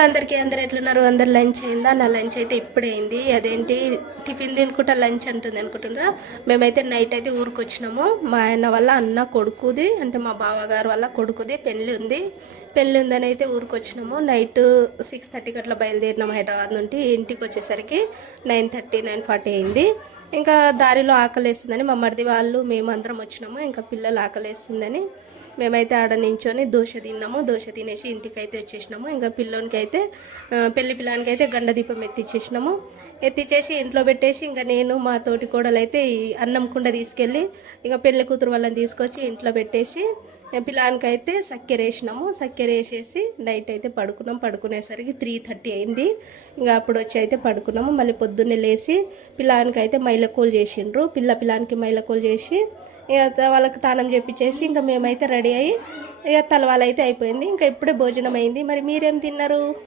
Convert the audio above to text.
Hello అందరికీ, అందరు ఎట్లున్నారు? అందరు లంచ్ అయిందా? నా లంచ్ అయితే ఇప్పుడే అయింది. అదేంటి టిఫిన్ తినుకుంటా లంచ్ అంటుంది అనుకుంటున్నారా? మేమైతే నైట్ అయితే ఊరికి వచ్చినాము. మా ఆయన వల్ల అన్న కొడుకుది, అంటే మా బావగారు వల్ల కొడుకుది పెళ్ళి ఉందని అయితే ఊరికి వచ్చినాము. నైట్ 6:30కి అట్లా బయలుదేరినాము హైదరాబాద్ నుండి. ఇంటికి వచ్చేసరికి 9:30, 9:40 అయింది. ఇంకా దారిలో ఆకలేస్తుందని మా మరిది వాళ్ళు మేమందరం వచ్చినాము. ఇంకా పిల్లలు ఆకలేస్తుందని మేమైతే ఆడ నించొని దోశ తిన్నాము. దోశ తినేసి ఇంటికైతే వచ్చేసినాము. ఇంకా పిల్లోనికి అయితే పెళ్లి పిల్లానికి అయితే గండ దీపం ఎత్తిచ్చేసి ఇంట్లో పెట్టేసి, ఇంకా నేను మా తోటి కోడలు అయితే ఈ అన్నం కుండ తీసుకెళ్ళి ఇంకా పెళ్లి కూతురు వాళ్ళని తీసుకొచ్చి ఇంట్లో పెట్టేసి పిల్లానికి అయితే చక్కెర వేసేసి నైట్ అయితే పడుకునేసరికి 3:30 అయింది. ఇంకా అప్పుడు వచ్చి అయితే పడుకున్నాము. మళ్ళీ పొద్దున్నే లేచి పిల్లానికి అయితే మైలకూలు చేసిండ్రు. పిల్లానికి మైలకూలు చేసి ఇక వాళ్ళకి తానం చేపించేసి ఇంకా మేమైతే రెడీ అయ్యి ఇక తలవాలు అయితే అయిపోయింది. ఇంకా ఇప్పుడే భోజనం అయింది. మరి మీరేం తిన్నారు?